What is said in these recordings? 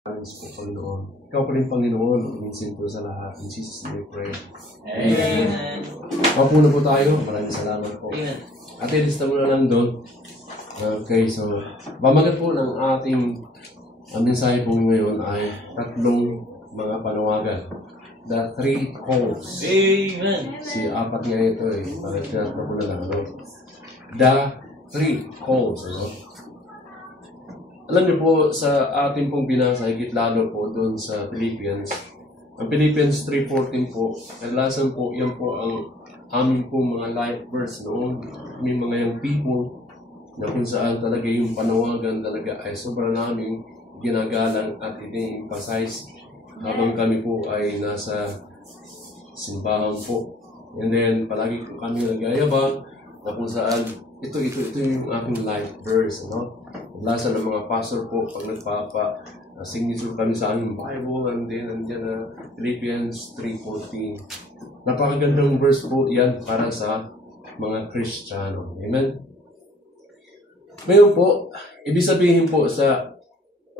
Thanks po, Panginoon. Ikaw pa rin, Panginoon, uminsin po sa lahat. In Jesus' name we pray. Amen. Mapuna po tayo. Maraming salamat po. Amen. At ilista mo na lang doon. Okay, so, bamagat po ng ating mensahe po ngayon ay tatlong mga panawagan. The three calls. Amen. Si apat nga ito eh. Bakit tinatapos po na lang, ano? The three calls, ano? Alam niyo po, sa ating pong binasa, higit lalo po doon sa Philippians. Ang Philippians 3:14 po, kadalasan po, yan po ang aming pong mga life verse noon. May mga young people na kung saan talaga yung panawagan talaga ay sobrang naming ginagalang at ini-emphasize habang kami po ay nasa simbahan po. And then, palagi po kami nagyayabang na kung saan ito yung aking life verse, no? Kadalasan ng mga pastor po, pag nagpapa-signature kami sa aming Bible, and then nandiyan na Philippians 3:14. Napakagandang verse po yan para sa mga Kristiyano. Amen? Ngayon po, ibig sabihin po sa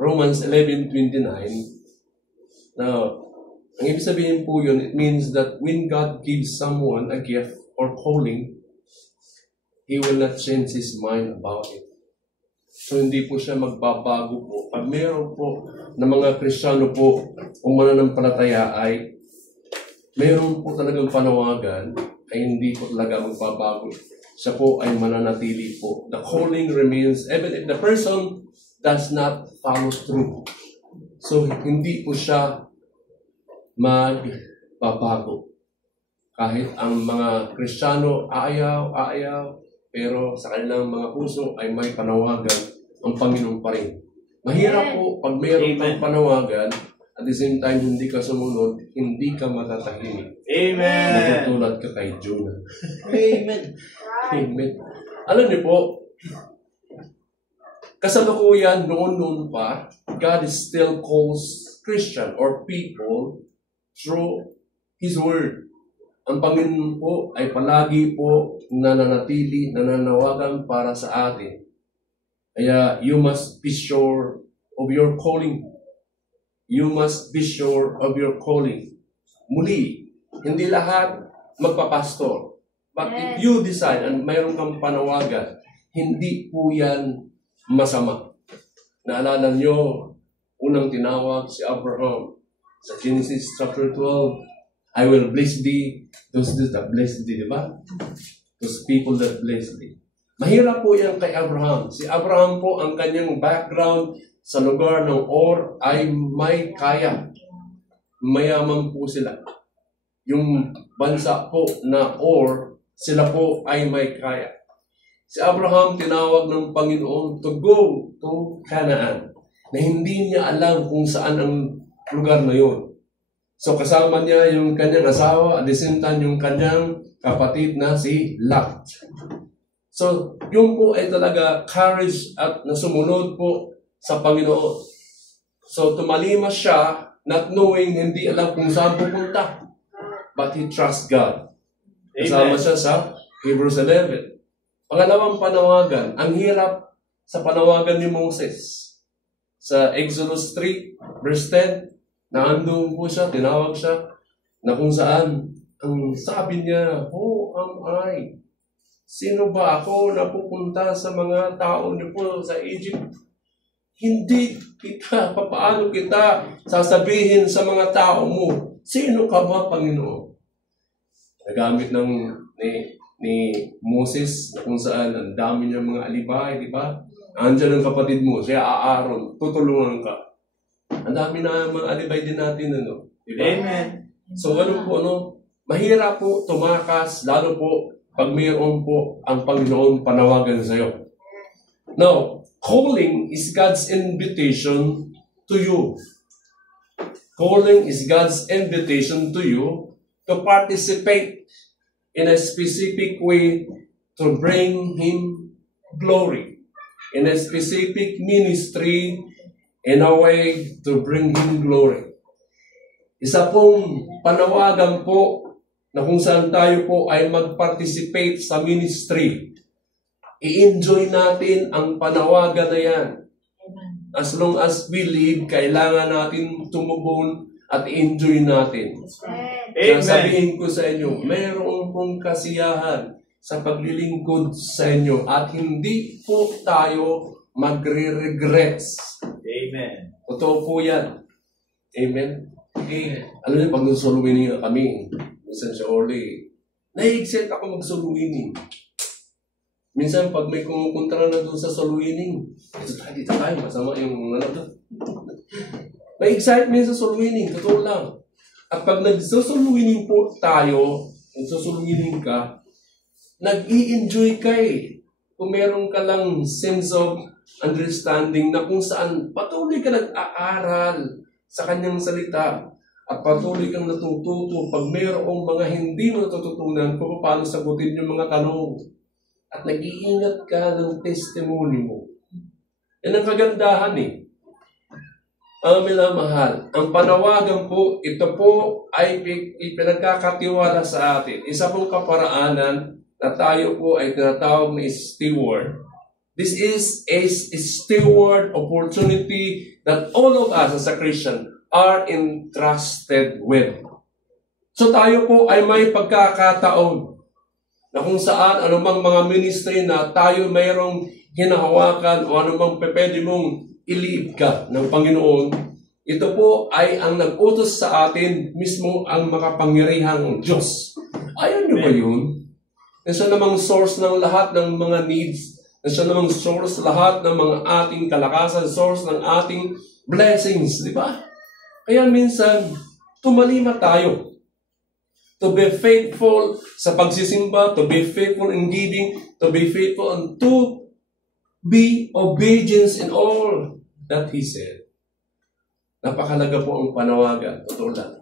Romans 11:29, now, ang ibig sabihin po yun, it means that when God gives someone a gift or calling, He will not change His mind about it. So, hindi po siya magbabago po. Pag meron po na mga Kristiyano po o mananampalataya ay meron po talagang panawagan ay hindi po talaga magbabago. Siya po ay mananatili po. The calling remains even if the person does not follow through. So, hindi po siya magbabago. Kahit ang mga Kristiyano ayaw, pero sa kanilang mga puso ay may panawagan ang Panginoon pa rin. Mahirap po pag mayroon kang panawagan at the same time hindi ka sumunod, hindi ka matatahimik. Amen. Matutulad ka kay Jonah. Amen. Amen. Alam niyo po, kasalukuyan noon pa, God still calls Christian or people through His Word. Ang Panginoon po ay palagi po nananatili, nananawagan para sa atin. Kaya you must be sure of your calling. You must be sure of your calling. Muli, hindi lahat magpapastor. But if you decide, and mayroon kang panawagan, hindi po yan masama. Naalala nyo, unang tinawag si Abraham sa Genesis chapter 12, I will bless thee, those that bless thee, di ba? Those people that bless thee. Mahirap po yan kay Abraham. Si Abraham po, ang kanyang background sa lugar ng Ur ay may kaya. Mayaman po sila. Yung bansa po na Ur, sila po ay may kaya. Si Abraham tinawag ng Panginoon to go to Canaan, na hindi niya alam kung saan ang lugar na yun. So kasama niya yung kanyang asawa at the same time yung kanyang kapatid na si Lot. So yung po ay talaga courage at nasumunod po sa Panginoon. So tumalimas siya not knowing, hindi alam kung saan pupunta. But he trusts God. Kasama siya sa Hebrews 11. Pangalawang panawagan, ang hirap sa panawagan ni Moses. Sa Exodus 3 verse 10, naandun po siya, tinawag siya, na kung saan, ang sabi niya, who am I? Sino ba ako na pupunta sa mga tao niyo po sa Egypt? Hindi kita, paano kita sasabihin sa mga tao mo? Sino ka ba, Panginoon? Nagamit ni Moses, na kung saan, ang dami niya mga alibay, di ba? Andiyan ang kapatid mo, siya Aaron, tutulungan ka. Ang dami na mga alibay din natin, ano? Diba? Amen. So, mahirap po tumakas, lalo po pag mayroon po ang Panginoon panawagan sa iyo. Now, calling is God's invitation to you. Calling is God's invitation to you to participate in a specific way to bring Him glory. In a specific ministry, in a way to bring Him glory. Isa pong panawagan po na kung saan tayo po ay mag-participate sa ministry. I-enjoy natin ang panawagan na yan. As long as we live, kailangan natin tumubon at enjoy natin. Kaya sabihin ko sa inyo, mayroon pong kasiyahan sa paglilingkod sa inyo at hindi po tayo magre-regrets. Amen. Totoo po yan. Amen. Alam niyo, pag nag-solo-winning na kami, minsan siya Orly, na-excite ako mag-solo-winning. Minsan, pag may kumukontra na doon sa solo-winning, dito tayo, masama yung ano doon. May excitement sa solo-winning, totoo lang. At pag nag-solo-winning po tayo, nag-solo-winning ka, nag-i-enjoy ka eh. Kung meron ka lang sense of understanding na kung saan patuloy ka nag-aaral sa kanyang salita at patuloy kang natututo pag mayroong mga hindi mo natututunan kung paano sagutin yung mga tanong at nag-iingat ka ng testimony mo. Yan ang kagandahan eh. Ang minamahal, ang panawagan po, ito po ay ipinagkakatiwala sa atin. Isa pong kaparaanan na tayo po ay tinatawag na steward. This is a steward opportunity that all of us as a Christian are entrusted with. So tayo po ay may pagkakataon na kung saan anumang mga ministry na tayo mayroong hinahawakan o anumang pwede mong iliib ka ng Panginoon, ito po ay ang nag-utos sa atin mismo ang makapangyarihang Diyos. Ayaw niyo ba yun? Siya namang source ng lahat ng mga needs. Siya namang source lahat ng mga ating kalakasan, source ng ating blessings. Di ba? Kaya minsan, tumalima tayo. To be faithful sa pagsisimba, to be faithful in giving, to be faithful and to be obedience in all that He said. Napakalaga po ang panawagan. Totoo lang.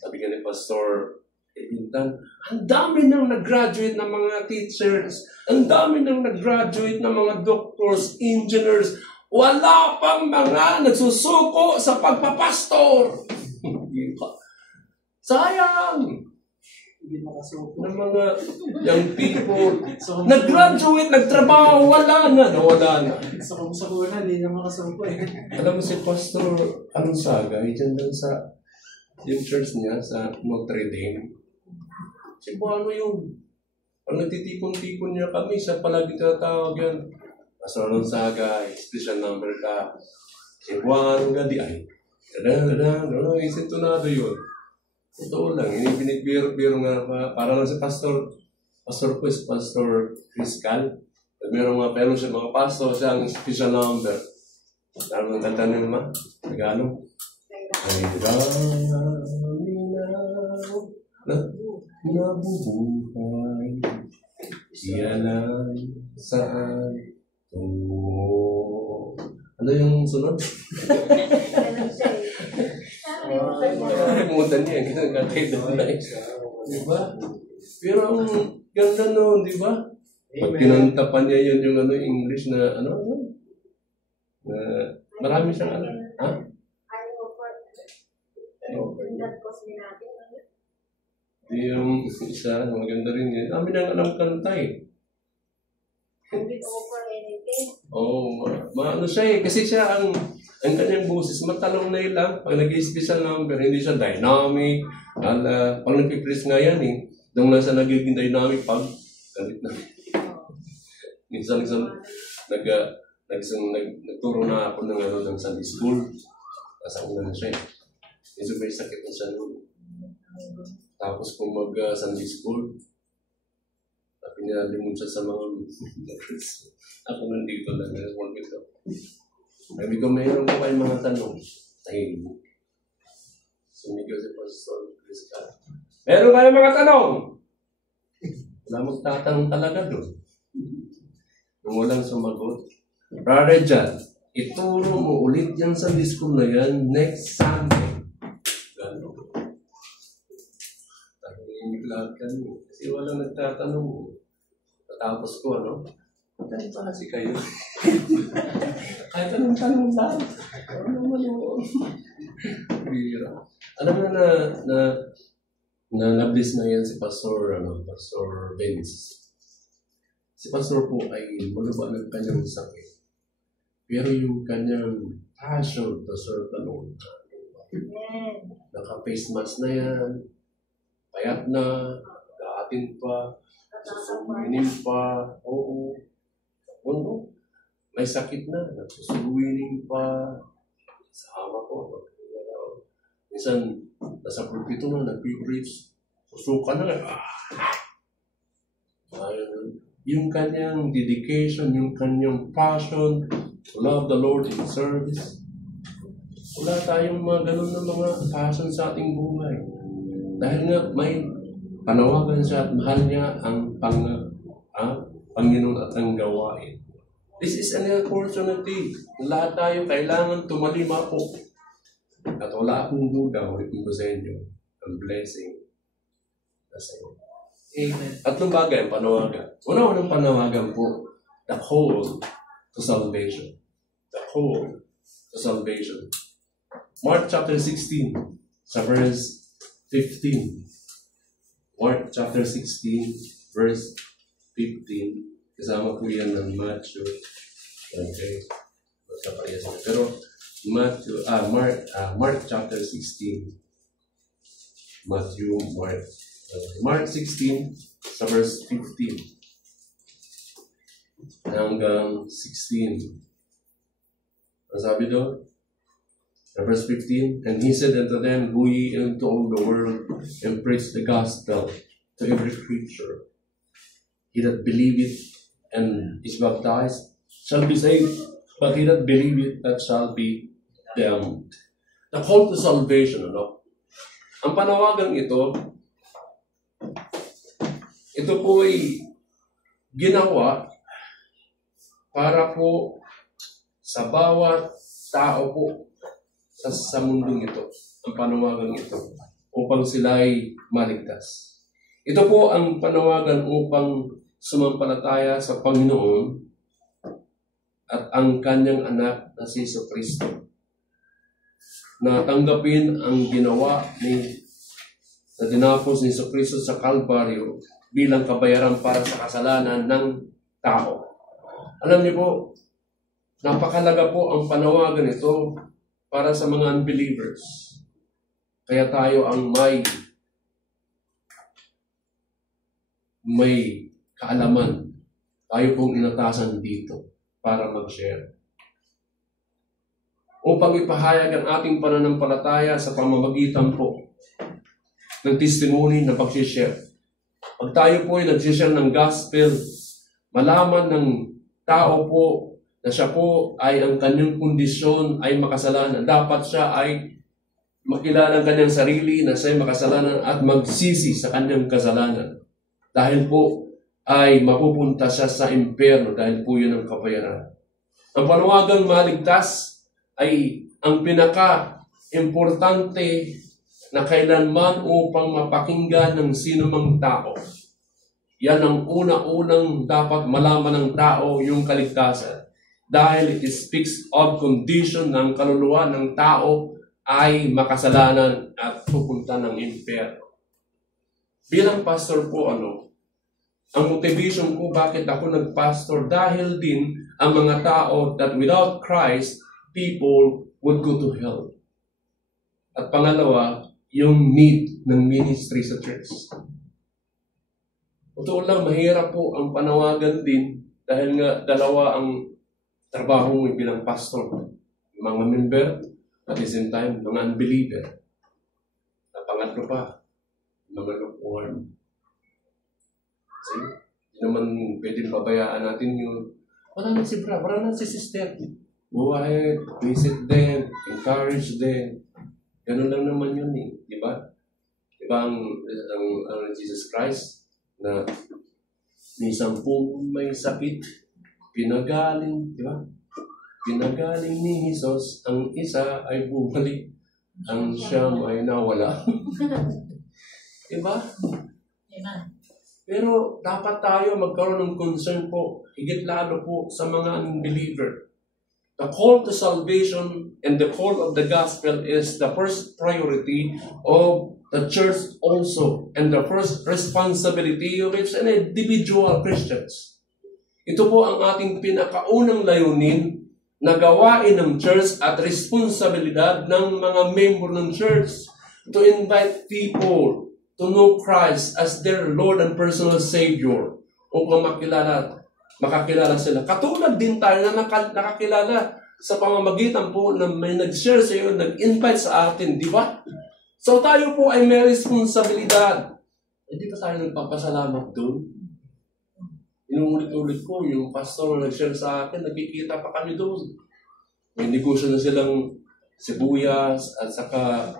Sabi nga ni Pastor Ibintan, ang dami nang nag-graduate ng mga teachers, ang dami nang nag-graduate ng mga doctors, engineers, wala pang mga nagsusuko sa pagpapastor. Sayang! Ng mga young people, nag-graduate, nagtrabaho, wala na. Sa kuna, hindi na makasumpo eh. Alam mo si Pastor Ansaga, dyan lang sa yung church niya sa Notre Dame. Si Buano yun. Pag nagtitipon-tipon niya kami, siya palagi tinatawag yan. Pastor Ansaga, special number ka. Si Buano gadi ay. Isintunado yun. Totoo lang, binibiro nga para lang si Pastor po is Pastor Chris Cal. Meron mga pero siya, mga pastor, siya ang special number. Alam ang kanta niyo ma? Regalo? Ay dami na nabubuhay, iyalan saan tungo. Ano yung sunod? Kalimutan niya, kinakatay doon na diba? Pero ang ganda noon, diba? Pag kinanta pa niya yun yung English na marami siyang ha? Yung isa, maganda rin yun. Amin ang alam kanta eh. Maano siya eh. Kasi siya ang kanyang boses, matalong na lang. Pag nag-special number, hindi siya dynamic. Pag nag-press nga yan eh. Doon lang sa nagiging dynamic pag galit na. Minsan nagturo na ako ng Sunday school. Kasi ako na siya eh. Medyo may sakit na siya noon. Tapos kung mag-Sunday school, pinalimon siya sa mga ako nandito lang. Sabi ko, mayroon ko kayong mga tanong. Tahimik. Sumigaw si Pastor Chris Cal. Meron kayong mga tanong? Wala magtatanong talaga doon. Nung walang sumagot. Brother John, ituro mo ulit yan sa school na yan next Sunday. Gano'n. Tahimik lahat kami. Kasi walang nagtatanong. Tapos ko, Patay pa kasi kayo. Kahit anong tanong lang. Ano naman bira. Alam mo na na-bless na yan si Pastor Vince. Si Pastor po ay malaba ng kanyang sakit. Pero yung kanyang passion to serve the Lord, naka-face mask na yan, payat na, daatin pa, susuluinin pa, oo. Ano? May sakit na, susuluinin pa. Sama ko. Minsan, nasa pulpito na, nag-preach, susuka na. Yung kanyang dedication, yung kanyang passion to love the Lord in service. Wala tayong mga ganun na mga passion sa ating buhay. Dahil nga may panawagan siya at mahal niya ang Panginoon at ang gawain. This is an opportunity. Lahat tayo kailangan tumalima po. At wala akong duda, ulitin ko sa inyo, ang blessing na sa inyo. Amen. Tatlong bagay ang panawagan. Unang panawagan po, the call to salvation. The call to salvation. Mark chapter 16, sa verse 15. Mark chapter 16, verse 15. Kasama po yan ng Matthew. Okay. Pero Mark chapter 16. Mark 16 sa verse 15 hanggang 16. Ang sabi doon? Sa verse 15, and he said unto them, go ye into all the world and preach the gospel to every creature. He that believeth and is baptized shall be saved, but he that believeth that shall be damned. The call to salvation, ano? Ang panawagang ito po ay ginawa para po sa bawat tao po sa mundong ito, ang panawagan ito, upang sila ay maligtas. Ito po ang panawagan upang sumampalataya sa Panginoon at ang kanyang anak na si Jesucristo, na tanggapin ang ginawa na dinapos ni Jesucristo sa Kalbaryo bilang kabayaran para sa kasalanan ng tao. Alam niyo po, napakalaga po ang panawagan ito para sa mga unbelievers. Kaya tayo ang may kaalaman. Tayo pong inatasan dito para mag-share. Upang ipahayag ang ating pananampalataya sa pamamagitan po ng testimony na pag-share. Pag tayo po ay nag-share ng gospel, malaman ng tao po na siya po ay ang kanyang kondisyon ay makasalanan. Dapat siya ay makilala ang kanyang sarili na siya ay makasalanan at magsisi sa kanyang kasalanan. Dahil po ay mapupunta siya sa impyerno dahil po yun ang kabayaran. Ang panawagang maligtas ay ang pinaka-importante na kailanman upang mapakinggan ng sinumang tao. Yan ang una-unang dapat malaman ng tao, yung kaligtasan. Dahil it speaks of condition ng kaluluwa ng tao ay makasalanan at pupunta ng impyerno. Bilang pastor po, ang motivation ko bakit ako nagpastor, dahil din ang mga tao that without Christ, people would go to hell. At pangalawa, yung need ng ministry sa church. Totoo lang, mahirap po ang panawagan din dahil nga dalawa ang trabaho mo bilang pastor. Mga member, at the same time, mga unbeliever. At pangatlo pa, mga lukewarm. See? Hindi naman pwedeng pabayaan natin yun. Wala na si bra, wala na si sister. Go ahead, visit them, encourage them. Ganun lang naman yun eh. Di ba? Di ba ang Jesus Christ na may 10 may sakit, pinagaling, di ba? Pinagaling ni Jesus, ang isa ay bumalik, ang siyam ay nawala. Di ba? Pero dapat tayo magkaroon ng concern po, higit lalo po sa mga unbeliever. The call to salvation and the call of the gospel is the first priority of the church also, and the first responsibility of each individual Christians. Ito po ang ating pinakaunang layunin na gawain ng church at responsibilidad ng mga member ng church to invite people to know Christ as their Lord and personal Savior upang makakilala sila. Katulad din tayo na nakakilala sa pamamagitan po na may nag-share sa iyo, nag-invite sa atin, di ba? So tayo po ay may responsibilidad. Hindi pa tayo nagpapasalamat doon. Inuulit-ulit ko, yung pastor na nag-share sa akin, nakikita pa kami doon. May negosyo na silang sibuyas at saka,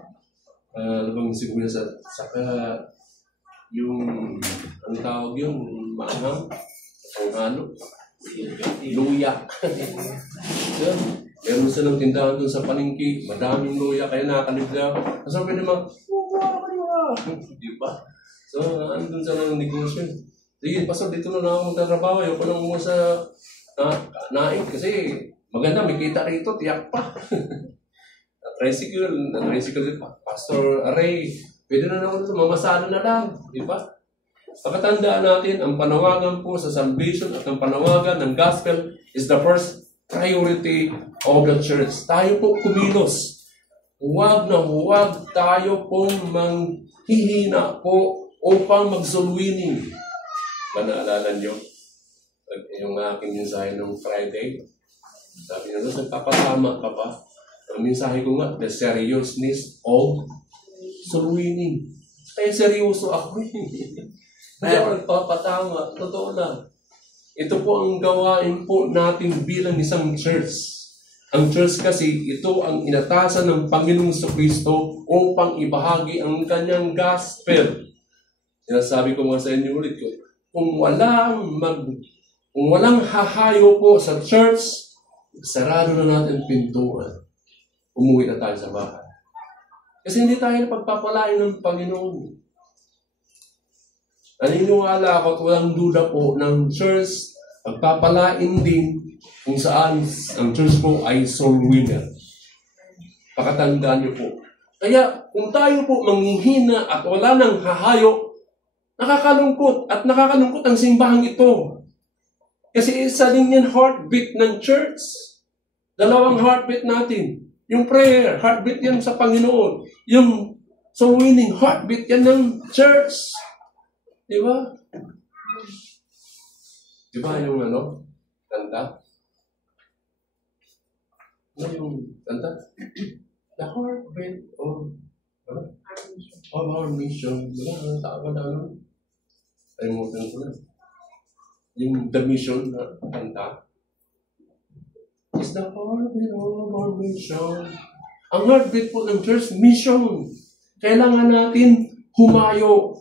ano bang sibuyas at saka yung, ang tawag yun, maanghang, ang ano, luya. So, meron silang tindahan doon sa palengke, madaming luya, kaya nakakalibla ako. Kasi pwede di ba? So, andun sa ng negosyo. Sige, pastor, dito na ako magtatrabaho. Ayoko lang mo sa naing kasi maganda, may kita rito, tiyak pa. Tricycle pa. Pastor Aray, pwede na naman ito, mamasada na lang. Di ba? Pagkatandaan natin, ang panawagan po sa salvation at ang panawagan ng gospel is the first priority of the church. Tayo po kumilos. Huwag na huwag tayo pong manghihina po upang mag-soul-winning. Ba naalala nyo? Yung aking mensahe ng Friday. Sabi nyo, nagpapatama ka ba? Ang mensahe ko nga, the seriousness of soul-winning. Kaya seryoso ako eh. Hindi ako nagpapatama. Totoo lang. Ito po ang gawain po natin bilang isang church. Ang church kasi, ito ang inatasan ng Panginoong Kristo upang ibahagi ang kanyang gospel. Sinasabi ko nga sa inyo ulit ko, kung walang hahayo po sa church, sarado na natin pintuan. Umuwi na tayo sa bahay. Kasi hindi tayo pagpapalain ng Panginoon. Naniniwala ako at walang duda po ng church, pagpapalain din kung saan ang church po ay soul winner. Pakatandaan niyo po. Kaya kung tayo po manghihina at wala nang hahayo, nakakalungkot ang simbahang ito. Kasi isa din yan heartbeat ng church. Dalawang heartbeat natin. Yung prayer, heartbeat yan sa Panginoon. Yung soul winning, heartbeat yan ng church. Di ba? Di ba yung kanta? Ano yung kanta? The heartbeat of our mission. Diba? Tama na Alimutan ko na. Yung the mission na kanta. Is the heartbeat of our mission. Ang heartbeat po ng church, mission. Kailangan natin humayo.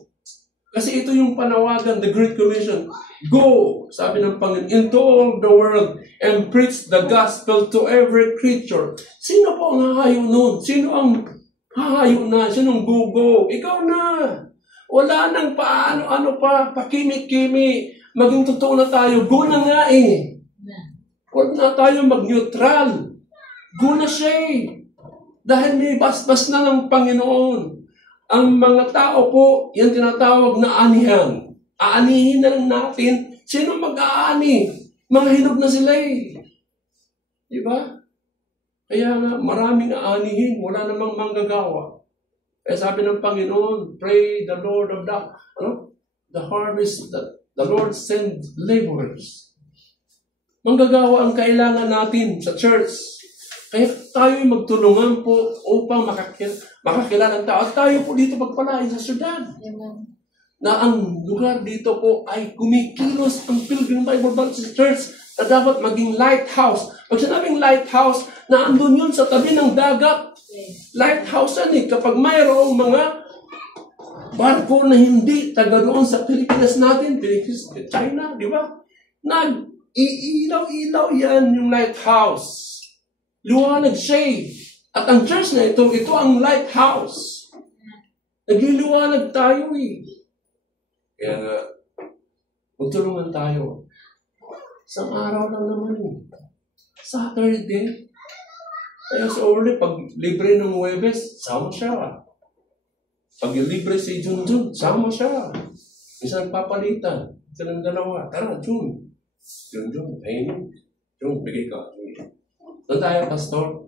Kasi ito yung panawagan, the Great Commission. Go, sabi ng Panginoon, into all the world and preach the gospel to every creature. Sino po ang hahayo nun? Sino ang hahayo na? Sino ang go-go? Ikaw na. Wala nang paano-ano pa, pakimik-kimi. Maging totoo na tayo. Go na nga eh. Huwag na tayo mag-neutral. Go na siya eh. Dahil may basbas na ng Panginoon. Ang mga tao po, yan tinatawag na anihan. Aanihin na lang natin. Sino mag-aani? Mga hinog na sila eh. Di ba? Kaya nga, maraming aanihin. Wala namang manggagawa. Kaya sabi ng Panginoon, pray the Lord of the harvest, the Lord send laborers. Manggagawa ang kailangan natin sa church. Kaya tayo magtulungan po upang makakilala ng tao. At tayo po dito magpalain sa syudad. Na ang lugar dito po ay kumikilos ang Pilgrim Bible Baptist Church na dapat maging lighthouse. Pag sinabing lighthouse, na andun yun sa tabi ng dagat. Lighthouse yan eh. Kapag mayroong mga barko na hindi taga doon sa Pilipinas natin, China, di ba? Nag-iilaw-ilaw yan yung lighthouse. Liwanag siya eh. At ang church na ito ang lighthouse. Nagliliwanag tayo eh. Kaya nga, magtulungan tayo. Isang araw lang naman eh. Saturday. Kaya sa ulit, pag libre ng Huwebes, sama siya. Pag libre si Junjun, sama siya. Isa nagpapalitan. Isa ng dalawa. Tara, Jun. Junjun, ayun. Jun, bigay ka. Doon tayo, pastor.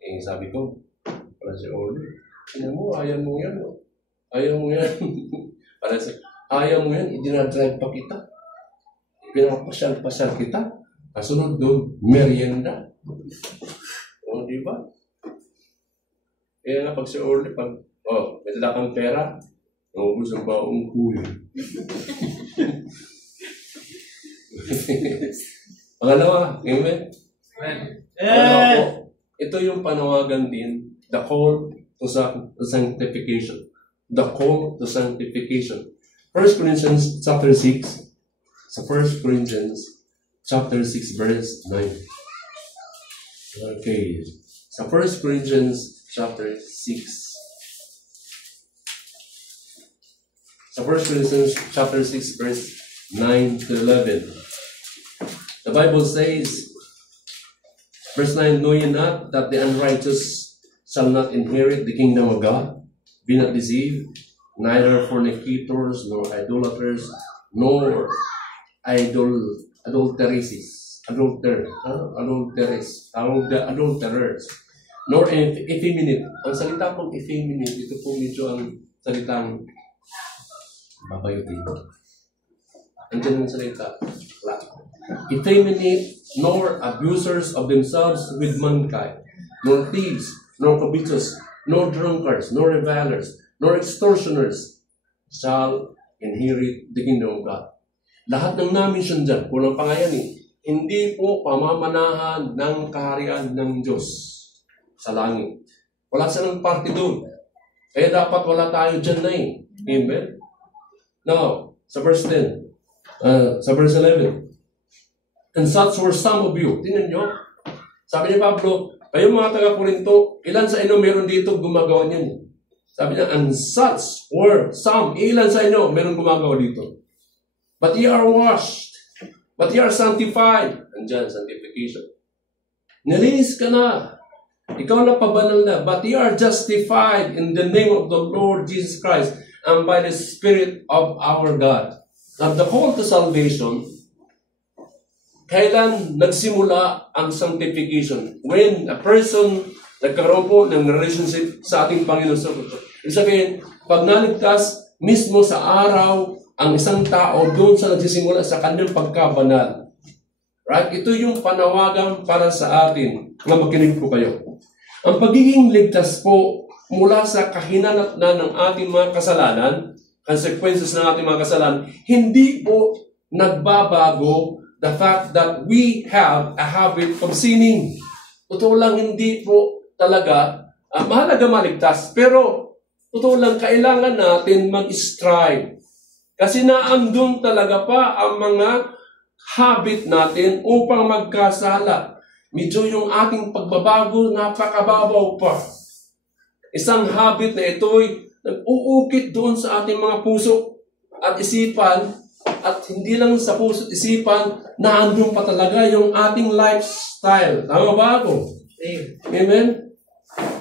Eh, sabi ko, para si Oli, tingnan mo, ayaw mo yan. Oh. Ayaw mo yan. Para si, ayaw mo yan, idinadrive pa kita. Pinapasyal-pasyal kita. Kasunod doon, merienda. O, di ba? Kaya nga, pag si Oli, may dala kang pera, naubos ang baong kuya. Pangalawa, amen? Pangalawa po, ito yung panawagan din, the call to sanctification. The call to sanctification. 1 Corinthians chapter 6, sa 1 Corinthians chapter 6 verse 9. Okay. Sa 1 Corinthians chapter 6. Sa 1 Corinthians chapter 6 verse 9 to 11. The Bible says, verse 9, know ye not that the unrighteous shall not inherit the kingdom of God? Be not deceived, neither fornicators, nor idolaters, nor adulterers, nor effeminate. Ang salita pong effeminate, ito po medyo ang salitang babayo dito. Andiyan ang salita. Effeminate, nor abusers of themselves with mankind, nor thieves, nor covetous, nor drunkards, nor revilers, nor extortioners shall inherit the kingdom of God. Lahat ng na-mention dyan, kulang pa nga yan eh, hindi po pamamanahan ng kaharian ng Diyos sa langit. Wala silang parte doon. Kaya dapat wala tayo dyan na eh. Amen? Now, sa verse 10, sa verse 11, and such were some of you. Tingnan nyo. Sabi ni Pablo, kayo mga taga-Korinto, ilan sa inyo meron dito gumagawa niyan? Sabi niya, and such were some. Ilan sa inyo meron gumagawa dito? But ye are washed. But ye are sanctified. Andyan, sanctification. Nilinis ka na. Ikaw na pabanal na. But ye are justified in the name of the Lord Jesus Christ and by the Spirit of our God. At the call to salvation, kailan nagsimula ang sanctification? When a person nagkaroon po ng relationship sa ating Panginoon sa Kristo. Ibig sabihin, pag naligtas mismo sa araw ang isang tao, doon sa nagsisimula sa kanyang pagkabanal. Right? Ito yung panawagan para sa atin na makinig po kayo. Ang pagiging ligtas po mula sa kahinanatnan ng ating mga kasalanan, consequences ng ating mga kasalanan, hindi po nagbabago the fact that we have a habit of sinning. Totoo lang, hindi po talaga mahalaga maligtas. Pero, totoo lang, kailangan natin mag-strive. Kasi naandun talaga pa ang mga habit natin upang magkasala. Medyo yung ating pagbabago, napakababaw pa. Isang habit na ito'y nag-uukit doon sa ating mga puso at isipan. At hindi lang sa puso at isipan, naandun pa talaga yung ating lifestyle. Tama ba ako? Amen?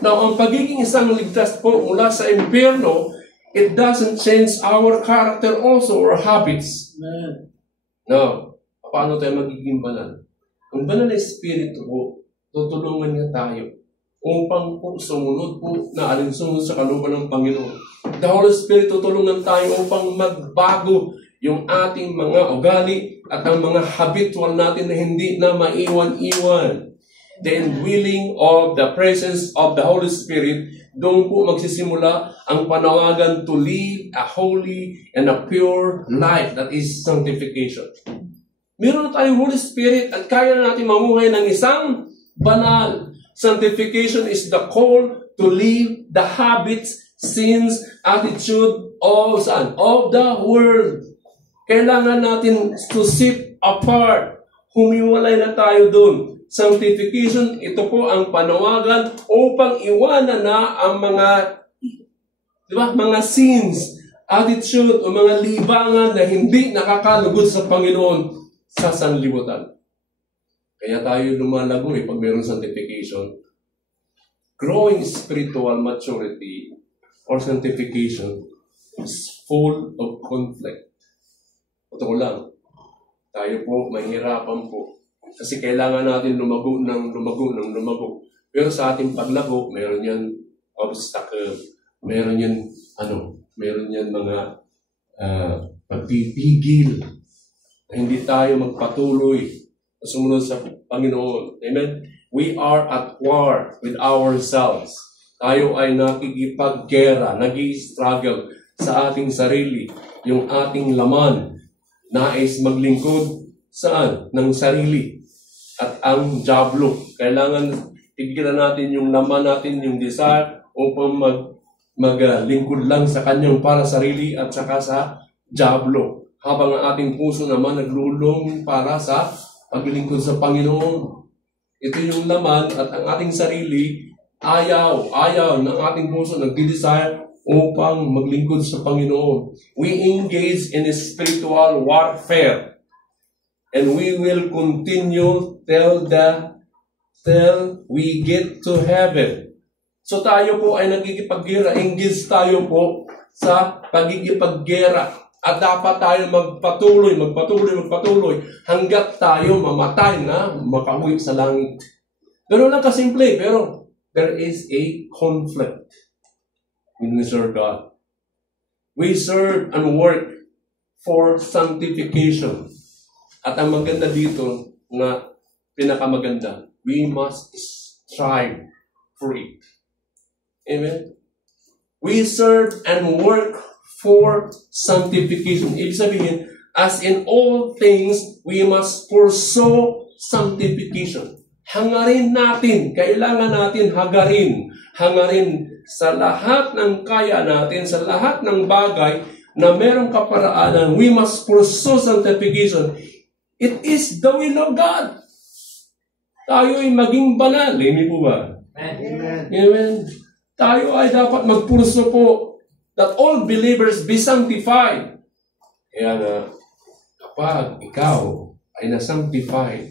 Now, ang pagiging isang ligtas po mula sa impyerno, it doesn't change our character also or habits. Amen. Now, paano tayo magiging banal? Ang banal na espiritu po, tutulungan niya tayo upang po sumunod po na alinsunod sa kalooban ng Panginoon. The Holy Spirit tutulungan tayo upang magbago yung ating mga ugali at ang mga habitual natin na hindi na maiwan-iwan. The indwelling of the presence of the Holy Spirit, doon po magsisimula ang panawagan to live a holy and a pure life, that is sanctification. Meron na tayong Holy Spirit at kaya na natin mamuhay ng isang banal. Sanctification is the call to leave the habits, sins, attitude of the world. Kailangan natin to sift apart. Humiwalay na tayo doon. Sanctification, ito po ang panawagan upang iwanan na ang mga, mga sins, attitude o mga libangan na hindi nakakalugod sa Panginoon sa sanlibutan. Kaya tayo lumalago pag mayroong sanctification. Growing spiritual maturity or sanctification is full of conflict. Totoo lang, tayo po mahirapan po Kasi kailangan natin lumago ng lumago. Pero sa ating paglago, meron yan obstacle, meron yan mga pagpipigil na hindi tayo magpatuloy na sumunod sa Panginoon. Amen? We are at war with ourselves. Tayo ay nakikipaggera, nag-i-struggle sa ating sarili. Yung ating laman, nais maglingkod saan? Ng sarili. At ang diablo, kailangan tigilan natin yung laman natin, yung desire, upang maglingkod lang sa kanyang para sarili at saka sa diablo. Habang ang ating puso naman naglulong para sa paglingkod sa Panginoon. Ito yung laman at ang ating sarili, ayaw ng ating puso, nagdi-desire upang maglingkod sa Panginoon. We engage in a spiritual warfare. And we will continue till we get to heaven. So tayo po ay nagkikipaggera. Engage tayo po sa pagkikipaggera. At dapat tayo magpatuloy hanggat tayo mamatay na makauwi sa langit. Ganun lang kasimple, pero there is a conflict when we serve God. We serve and work for sanctification. At ang maganda dito, na pinakamaganda, we must strive for it. Amen? We serve and work for sanctification. Ibig sabihin, as in all things, we must pursue sanctification. Hangarin natin, kailangan natin hangarin sa lahat ng kaya natin, sa lahat ng bagay na merong kaparaanan, we must pursue sanctification. It is the will of God. Tayo ay maging banal. Hindi po ba? Amen. Amen. Tayo ay dapat magpurso po that all believers be sanctified. Kaya na, kapag ikaw ay na-sanctified,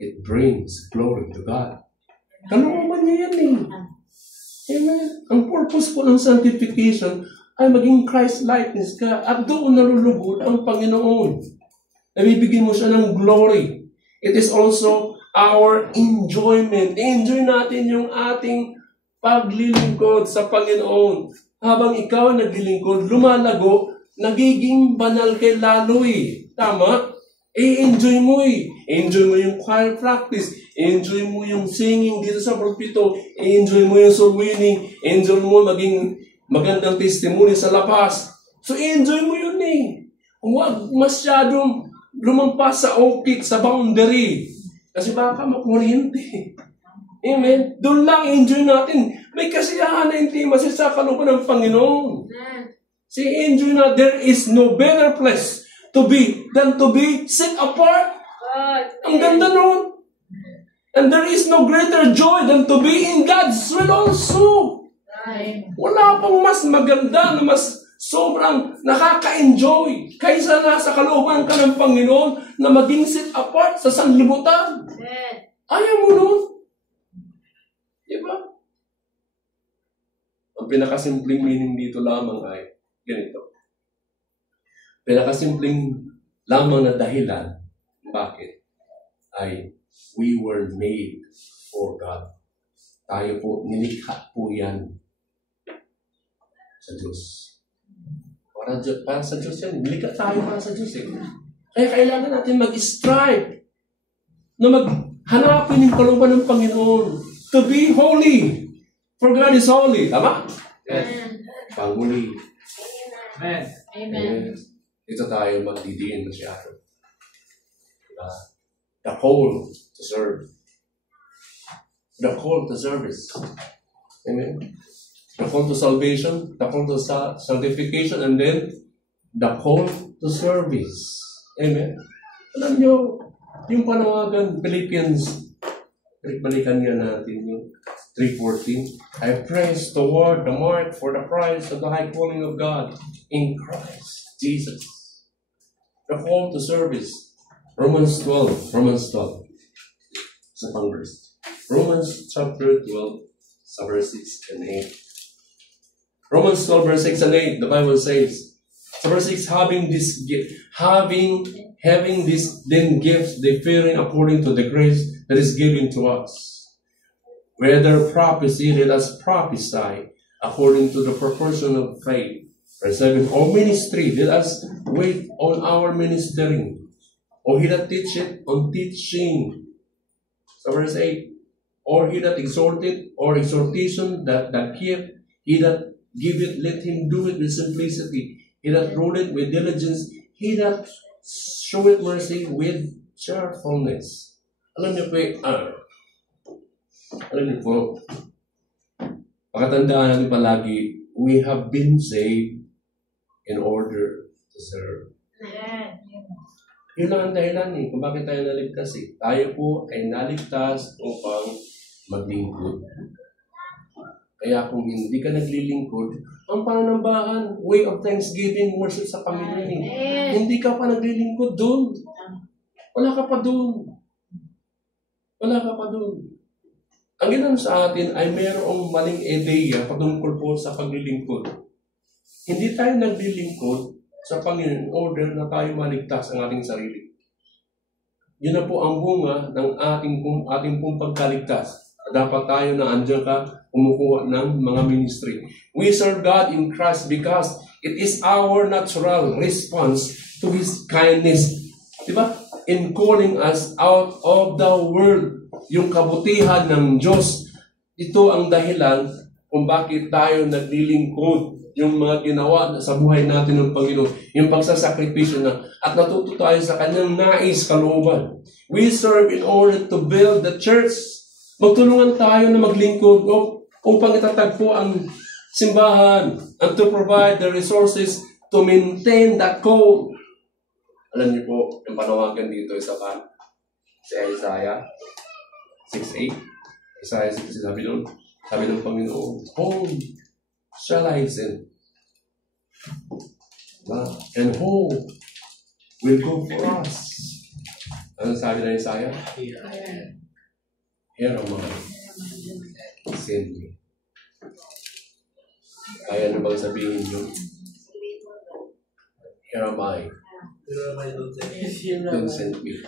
it brings glory to God. Kalooban niya yan eh. Amen. Ang purpose po ng sanctification ay maging Christ-likeness ka at doon nalulugod ang Panginoon. Nabibigyan mo siya ng glory. It is also our enjoyment. Enjoy natin yung ating paglilingkod sa Panginoon. Habang ikaw naglilingkod, lumalago, nagiging banal kay lalo eh. Tama? I-enjoy mo eh. Enjoy mo yung choir practice. Enjoy mo yung singing dito sa pulpito. Enjoy mo yung soul winning. Enjoy mo maging magandang testimony sa labas. So enjoy mo yun eh. Huwag masyadong lumampas sa okit, sa boundary. Kasi baka makuryente. Amen? Doon lang enjoy natin. May kasiyahan na intimacy sa kalooban ng Panginoon. Enjoy na. There is no better place to be than to be set apart. Ang ganda nun. And there is no greater joy than to be in God's will also. Wala pang mas maganda na mas sobrang nakaka-enjoy kaysa nasa kalooban ka ng Panginoon na maging set apart sa sanlibutan. Ayaw mo nun. Diba? Ang pinakasimpleng meaning dito lamang ay ganito. Pinakasimpleng lamang na dahilan bakit ay we were made for God. Tayo po, nilikha po yan sa Diyos. Para sa Diyos yan. Nilikha tayo para sa Diyos eh. Kaya kailangan natin mag-strive na maghanapin yung kalooban ng Panginoon. To be holy. For God is holy. Tama? Yes. Panghuli. Amen. Amen. Ito tayo magdidiin masyado. The call to serve. The call to service. Amen. The call to salvation, the call to sanctification, and then the call to service. Amen. Alam nyo, yung panawagan, Philippians, balikan niya natin yung 3:14. I press toward the mark for the prize of the high calling of God in Christ Jesus. The call to service. Romans 12. Sa pang verse. Romans chapter 12, sa verse 6 and 8. Romans 12, verse 6 and 8, the Bible says, So verse 6, having this gift, having this then gifts differing according to the grace that is given to us. Whether prophecy, let us prophesy according to the proportion of faith. Verse 7, or ministry, let us wait on our ministering. Or he that teacheth on teaching. So verse 8, or he that exhorteth, or exhortation that gift, he that giveth, let him do it with simplicity. He that ruleth with diligence, he that showeth mercy with cheerfulness. Alam niyo po, pakatandaan natin palagi, we have been saved in order to serve. Yun lang ang dahilan kung bakit tayo naligtas Tayo po ay naligtas upang maglingkod. Kaya kung hindi ka naglilingkod, ang pananambahan, way of thanksgiving, worship sa Panginoon Hindi ka pa naglilingkod doon. Wala ka pa doon. Ang ginawa sa atin ay mayroong maling ideya patungkol po sa paglilingkod. Hindi tayo naglilingkod sa Panginoon in order na tayo maligtas ang ating sarili. Yun na po ang bunga ng ating pong pagkaligtas. Dapat tayo na andyan ka kumukuha ng mga ministry. We serve God in Christ because it is our natural response to His kindness. Diba? In calling us out of the world. Yung kabutihan ng Diyos. Ito ang dahilan kung bakit tayo naglilingkod. Yung mga ginawa sa buhay natin ng Panginoon. Yung pagsasakripisyo na. At natuto tayo sa kanyang nais kalooban. We serve in order to build the church. Magtulungan tayo na maglingkod upang itatagpo ang simbahan and to provide the resources to maintain the code. Alam niyo po, yung panawagan dito isa pa, si Isaiah 6:8. Isaiah 6, sabi ng Panginoon, whom shall I send? And who will go for us? Ano sabi ng Isaiah? Here am I. Send me. Kaya na bang sabihin nyo? Here am I. Don't send me.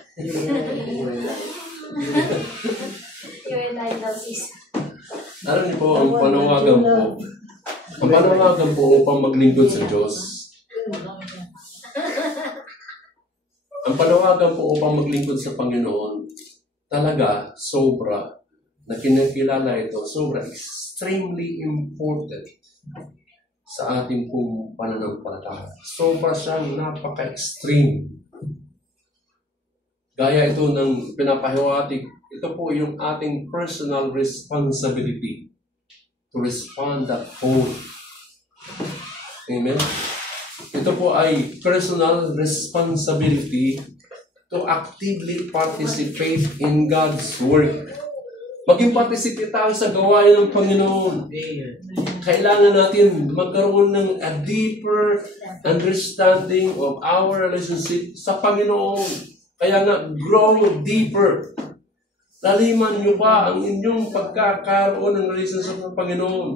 Alam niyo po, ang panawagan po upang maglingkod sa Diyos. Ang panawagan po upang maglingkod sa Panginoon, talaga, sobra, na kinakilala ito, sobra, extremely important sa ating pong pananampalataya. Sobra siyang napaka-extreme. Gaya ito ng pinapahiwatig, ito po yung ating personal responsibility to respond that whole. Amen? Ito po ay personal responsibility to actively participate in God's work. Maging participate tayo sa gawain ng Panginoon. Kailangan natin magkaroon ng a deeper understanding of our relationship sa Panginoon. Kaya nga, grow deeper. Laliman nyo ba ang inyong pagkakaroon ng relationship sa Panginoon?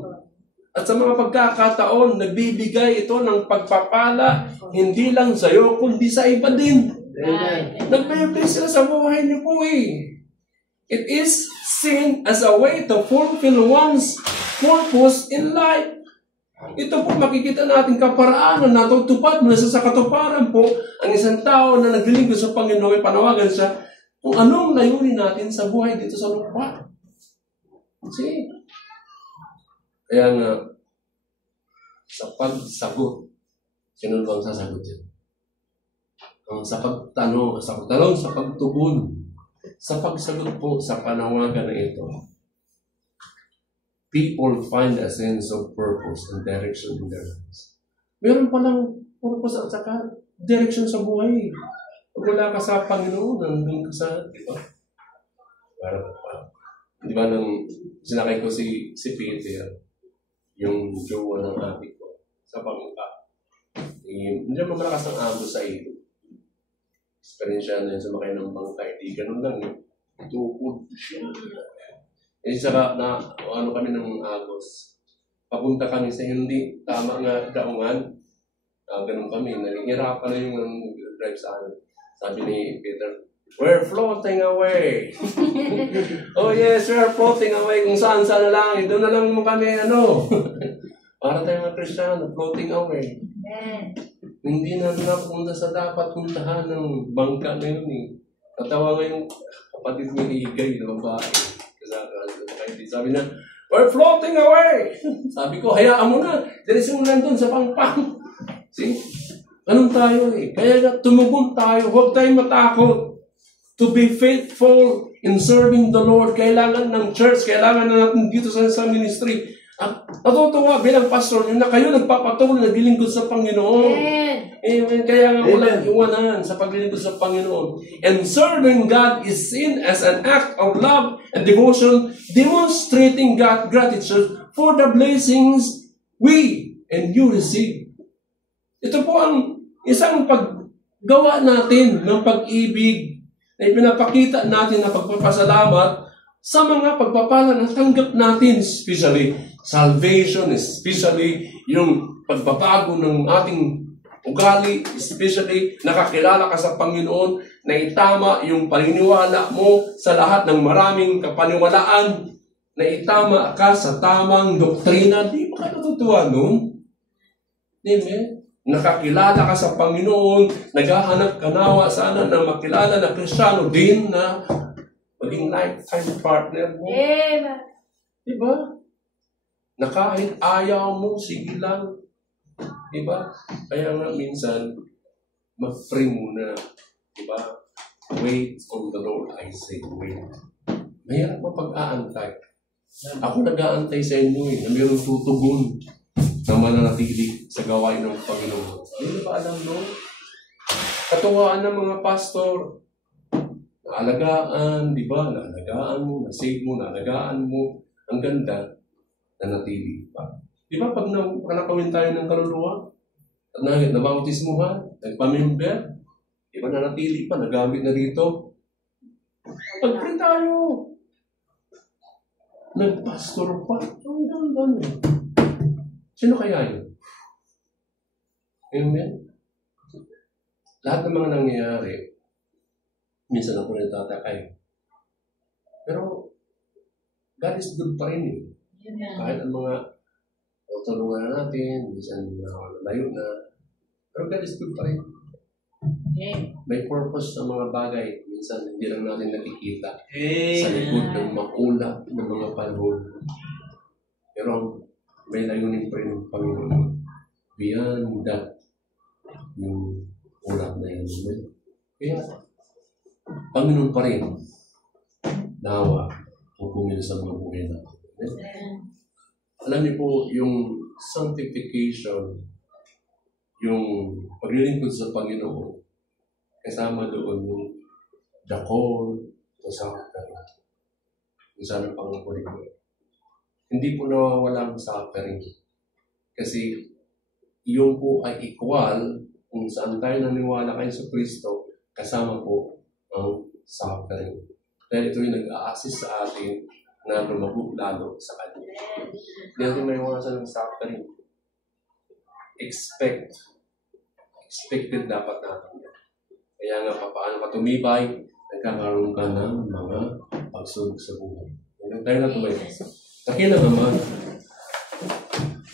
At sa mga pagkakataon, nagbibigay ito ng pagpapala, hindi lang sa iyo, kundi sa iba din. Nagpe-bless sila sa buhay niyo po It is seen as a way to fulfill one's purpose in life. Ito po makikita natin kaparaanan na tutupad mo sa katuparan po ang isang tao na naglilingkod sa Panginoon ay panawagan siya kung anong layunin natin sa buhay dito sa lupa. See? Kaya nga, sa pagsagot, sino bang sasagot yan? Sa pagtanong, sa pagtugon, sa pagsagot po sa panawagan na ito, people find a sense of purpose and direction in their lives. Meron palang purpose at saka direction sa buhay. Pag wala ka sa Panginoon, nandun ka sa, di ba? Di ba nung sinakay ko si Peter, yung jowa ng adik ko, sa pangka. Hindi naman malakas ang agos sa ilo. Experience na yun sa makay ng bangkay. Di ganun lang tukod siya. Saka kami ng agos. Papunta kami sa hindi tama nga daungan. Ganun kami, nahihirapan na yung drive sa amin. Sabi ni Peter, we're floating away. Oh yes, we're floating away kung saan na lang. Doon na lang mo kami, para tayong mga Kristiyano, floating away. Hindi na napunta sa dapat puntahan ng bangka ngayon eh. Katawa nga yung kapatid ni Igay na babae. Sabi niya, we're floating away! Sabi ko, hayaan mo na. Diretso mo nandun sa pangpang. See? Ganun tayo eh. Kaya tumugon tayo. Huwag tayong matakot. To be faithful in serving the Lord. Kailangan ng church. Kailangan na natin dito sa ministry. Natutuwa bilang pastor yun na kayo nagpapatuloy na bilingkod sa Panginoon. Amen. Kaya nga walang iwanan sa paglilingkod sa Panginoon. And serving God is seen as an act of love and devotion, demonstrating God gratitude for the blessings we and you receive. Ito po ang isang paggawa natin ng pag-ibig na ipinapakita natin na pagpapasalamat sa mga pagpapala na tanggap natin, especially salvation, especially yung pagbabago ng ating ugali, especially nakakilala ka sa Panginoon, na itama yung paniniwala mo sa lahat ng maraming kapaniwalaan, na itama ka sa tamang doktrina. Di ba ka natutuwa nun? Amen? Nakakilala ka sa Panginoon, naghahanap ka nawa sana na makilala na Kristiyano din na maging lifetime partner mo. Diba? Na kahit ayaw mo, sige lang. Diba? Kaya nga minsan, mag-pray muna. Diba? Wait on the Lord, I say, wait. Mayroon pa pag-aantay. Ako nag-aantay sa inyo na mayroong tutugon na mananatili sa gawain ng Panginoon. Hindi ba alam no? Katuwaan ng mga pastor, naalagaan, di ba? Naalagaan mo, nasave mo, naalagaan mo. Ang ganda, nanatili pa. Di ba pag nakawin tayo ng kaluluwa, at nabautismo ha, nagpamember, di ba nanatili pa, nagamit na dito? Pag-pray tayo. Nagpastor pa. Ang ganda niya. Sino kaya yun? Amen? Lahat ng mga nangyayari, minsan ako nagtatakay. Pero, God is good pa rin eh. Kahit ang mga tulungan na natin, minsan layo na. Pero God is good pa rin. May purpose sa mga bagay. Minsan hindi lang natin nakikita sa likod ng makulap ng mga panahon. Pero may layunin pa rin ng Panginoon. Beyond that, yung ulap na yun. Kaya, Panginoon pa rin. Nawa, hukumin sa mga buhay natin. Alam niyo po, yung sanctification, yung paglilingkod sa Panginoon, kasama doon yung the call to suffering. Kung saan ang pangakulit ko. Hindi po nawawala ang suffering. Kasi yung po ay equal kung saan tayo naniwala kayo sa Kristo, kasama po ang suffering. Dahil ito yung nag-a-assist sa atin na lumago lalo sa Kanya. Hindi natin maiwasan ng suffering. Expected dapat natin. Kaya nga, paano ka tumibay, nagkakaroon ka ng mga pagsubok sa buhay. Hanggang tayo na tumay. Takilang naman,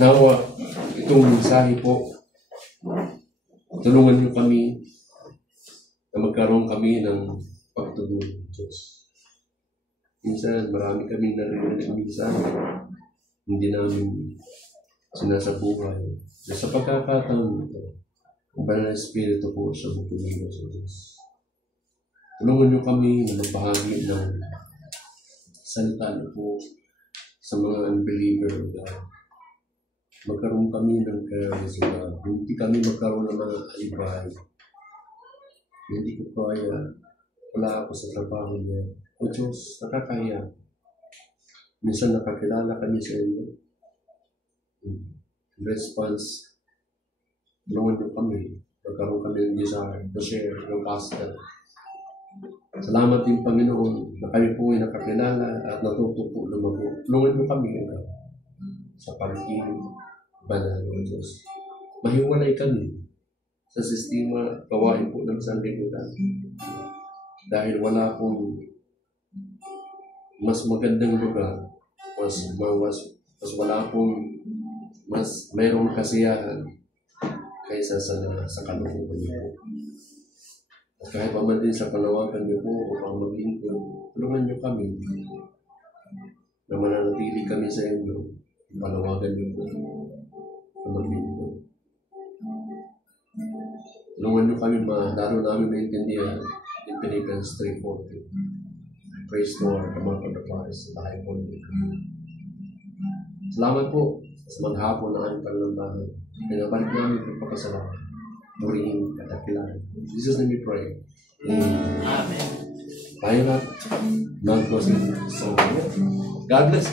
nawa, itong mensahe po, tulungan niyo kami na magkaroon kami ng pagtugon ng Diyos. Minsan, marami kami narinig minsan, hindi namin sinasabuhay. Sa pagkakataon ito, ang banal na Espiritu po sa bukong sa Diyos. Tulungan niyo kami na magbahagi ng salita niyo po sa mga unbeliever of God. Magkaroon kami ng charisma sa God. Hindi kami magkaroon ng mga alibay. Hindi ko kaya. Wala ako sa trabaho niya. O Diyos, nakakaya. Minsan nakakilala kami sa inyo. Response, tulungan niyo kami. Magkaroon kami ng desire to share ng pastor. Salamat din Panginoon na kami po ay nakakilala at natuto po lumago. Tulungan niyo kami sa pag-ibig banal ng Diyos. mahiwalay kami sa sistema gawain po ng sanlibutan. Dahil wala pong mas magandang lugar, mas wala pong mas mayroong kasiyahan kaysa sa kalooban niyo. At kahit pa man din sa panawagan niyo po upang maglingkod, tulungan niyo kami na mananatili kami sa inyo. Panawagan niyo po na maglingkod. Tulungan niyo kami lalo namin maintindihan in Philippians 3:14. Praise Lord, the month of the Christ, sa bahay po niyo. Salamat po sa maghapon na aming panlambahan. Pinabalik namin ang pagpapasalamat. Purihin at dakilan. In Jesus' name we pray. Amen. Tayo lahat. God bless you. So, God bless.